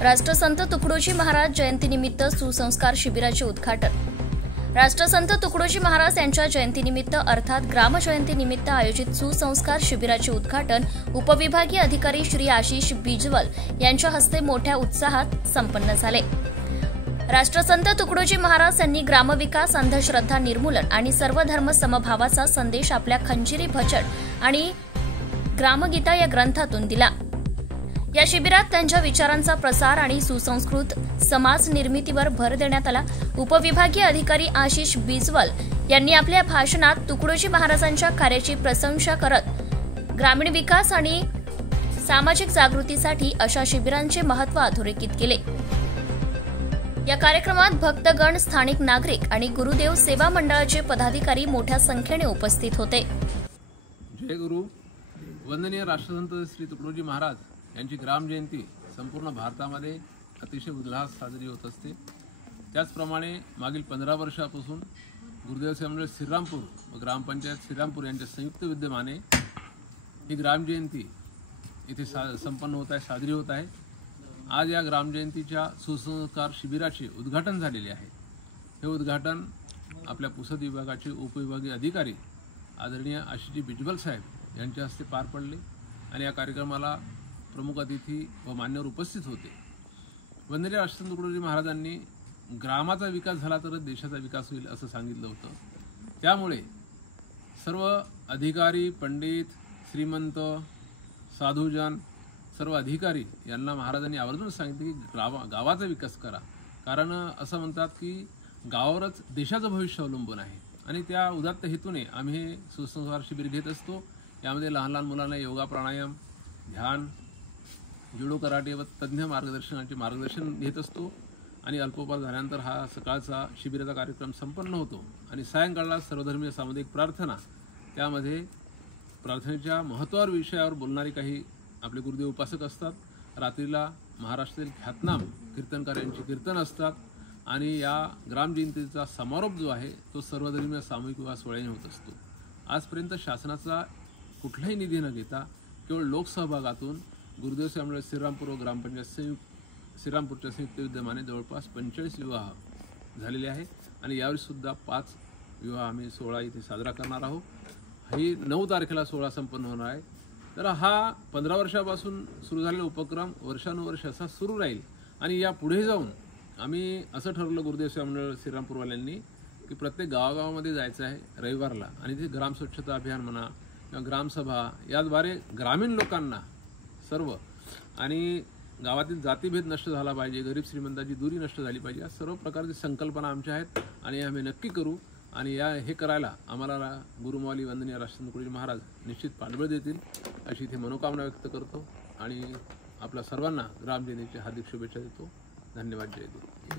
राष्ट्रसंत तुकडोजी महाराज जयंतीनिमित्त सुसंस्कार शिबिराचे उद्घाटन। राष्ट्रसंत तुकडोजी महाराज यांच्या जयंतीनिमित्त अर्थात ग्रामजयंतीनिमित्त आयोजित सुसंस्कार शिबिराचे उद्घाटन उपविभागीय अधिकारी श्री आशिष बिजवल यांच्या हस्ते मोठ्या उत्साहात संपन्न झाले। राष्ट्रसंत तुकडोजी महाराज यांनी ग्रामविकास, अंधश्रद्धा निर्मूलन आणि सर्व धर्म समभावाचा संदेश आपल्या खंजिरी भजन आणि ग्रामगीता या ग्रंथातून दिला। या शिबिरात त्यांच्या विचारांचा प्रसार आणि सुसंस्कृत समाज निर्मितीवर भर देण्यात आला। उपविभागीय अधिकारी आशिष बिजवल यांनी आपल्या भाषणात तुकडोजी महाराजांच्या कार्याची प्रशंसा करत ग्रामीण विकास आणि सामाजिक जागृतीसाठी अशा शिबिरांचे महत्त्व अधोरेखित केले। या कार्यक्रमात भक्तगण, स्थानिक नागरिक आणि गुरुदेव सेवा मंडळाचे पदाधिकारी मोठ्या संख्येने उपस्थित होते। जय गुरु। वंदनीय राष्ट्रसंत श्री तुकडोजी महाराज यांची ग्रामजयंती संपूर्ण भारतामध्ये अतिशय उल्हास साजरी होत असते। त्याचप्रमाणे मागील 15 वर्षापासून गुरुदेव सेवा मंडळ श्रीरामपूर व ग्रामपंचायत श्रीरामपूर यांच्या संयुक्त विद्यमाने ही ग्रामजयंती इथे संपन्न होत आहे, साजरी होत आहे। आज या ग्रामजयंतीच्या सुसंस्कार शिबिराचे उद्घाटन झालेले आहे। हे उद्घाटन आपल्या पुसद विभागाचे उपविभागीय अधिकारी आदरणीय आशिष बिजवल साहेब यांच्या हस्ते पार पडले आणि या कार्यक्रमाला प्रमुख अतिथी व मान्यवर उपस्थित होते। वंदनीय राष्ट्रसंत तुकडोजी महाराजांनी ग्रामाचा विकास झाला तरच देशाचा विकास होईल असं सांगितलं होतं। त्यामुळे सर्व अधिकारी, पंडित, श्रीमंत, साधुजन, सर्व अधिकारी यांना महाराजांनी आवर्जून सांगितले की गावाचा विकास करा, कारण असं म्हणतात की गावावरच देशाचं भविष्य अवलंबून आहे। आणि त्या उदात्त हेतूने आम्ही हे सुसंस्कार शिबिर घेत असतो। यामध्ये लहान लहान मुलांना योगा, प्राणायाम, ध्यान, जुडो, कराटे व तज्ञ मार्गदर्शनाचे मार्गदर्शन घेत असतो आणि अल्पोपहार झाल्यानंतर हा सकाळचा शिबिराचा कार्यक्रम संपन्न होतो आणि सायंकाळला सर्वधर्मीय सामुदायिक प्रार्थना, त्यामध्ये प्रार्थनेच्या महत्त्वावर विषयावर बोलणारे काही आपले गुरुदेव उपासक असतात। रात्रीला महाराष्ट्रातील ख्यातनाम कीर्तनकारांची कीर्तन असतात आणि या ग्रामजयंतीचा समारोप जो आहे तो सर्वधर्मीय सामूहिक विवाह सोहळ्याने होत असतो। आजपर्यंत शासनाचा कुठलाही निधी न घेता केवळ लोकसहभागातून गुरुदेव सेवा मंडळ श्रीरामपूर व ग्रामपंचायत श्रीरामपूरच्या संयुक्त विद्यमाने जवळपास 45 विवाह झालेले आहे आणि यावेळी सुद्धा 5 विवाह आम्ही सोहळा इथे साजरा करणार आहोत। ही 9 तारखेला सोहळा संपन्न होणार आहे। तर हा 15 वर्षापासून सुरू झालेला उपक्रम वर्षानुवर्ष असा सुरू राहील आणि या पुढे जाऊन आम्ही असं ठरवलं गुरुदेव सेवा मंडळ श्रीरामपूरवाल्यांनी की प्रत्येक गावागावामध्ये जायचं आहे रविवारला आणि तिथे ग्राम स्वच्छता अभियान म्हणा किंवा ग्रामसभा याद्वारे ग्रामीण लोकांना सर्व आणि गावातील जातीभेद नष्ट झाला पाहिजे, गरीब श्रीमंताची दुरी नष्ट झाली पाहिजे, या सर्व प्रकारची संकल्पना आमच्या आहेत आणि आम्ही नक्की करू। आणि हे करायला आम्हाला गुरुमाऊली वंदनीय राष्ट्रसंत तुकडोजी महाराज निश्चित पाठबळ देतील अशी इथे मनोकामना व्यक्त करतो आणि आपल्या सर्वांना ग्रामजयंतीच्या हार्दिक शुभेच्छा देतो। धन्यवाद। जय गुरु।